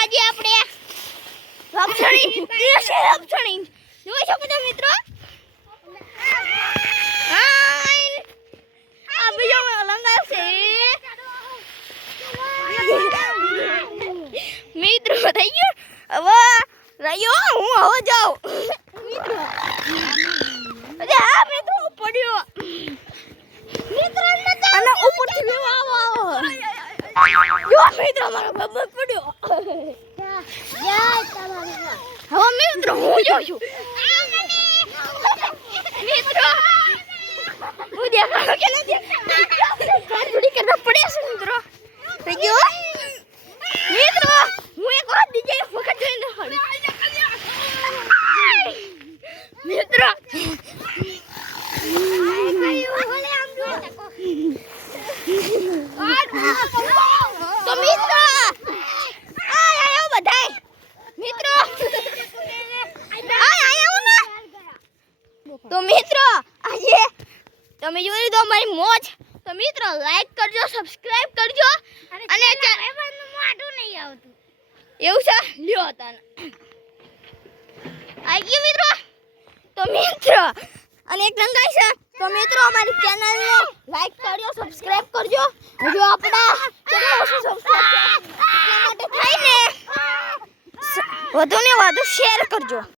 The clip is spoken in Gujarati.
આજે આપણે લપસણી દેશી લપસણી જોઈ શકો છો મિત્રો. આ બીજો લંગાવ છે મિત્રો. થઈ ગયું હવે રહ્યો હું હવે જાઉં મિત્રો. હા મિત્રો પડ્યો મિત્રો અને ઉપરથી લેવા આવો જો મિત્રો મારો બબ્બો પડ્યો. હવે મિત્રો હું જોઉં છું મિત્રો. હું દેખાડો કે નથી થોડી કરવા પડે છે મિત્રો. થઈ ગયો મિત્રો. હું એક વાર દીજે વખત જોઈને હાડું મિત્રો. તો મિત્રો આયો બધાય મિત્રો. આયો ને તો મિત્રો આજે તમે જોઈ લીધો અમારી મોજ. તો મિત્રો લાઈક કરજો, સબસ્ક્રાઇબ કરજો અને મોઢું નહીં આવતું એવું છે લ્યો હતા આઈ મિત્રો. તો મિત્રો અને એક લંગાઈ છે. તો મિત્રો અમારી ચેનલને લાઈક કરજો, સબસ્ક્રાઇબ કરજો. જો આપણા ચેનલ સબસ્ક્રાઇબ માટે થઈને વધુ ને વધુ શેર કરજો.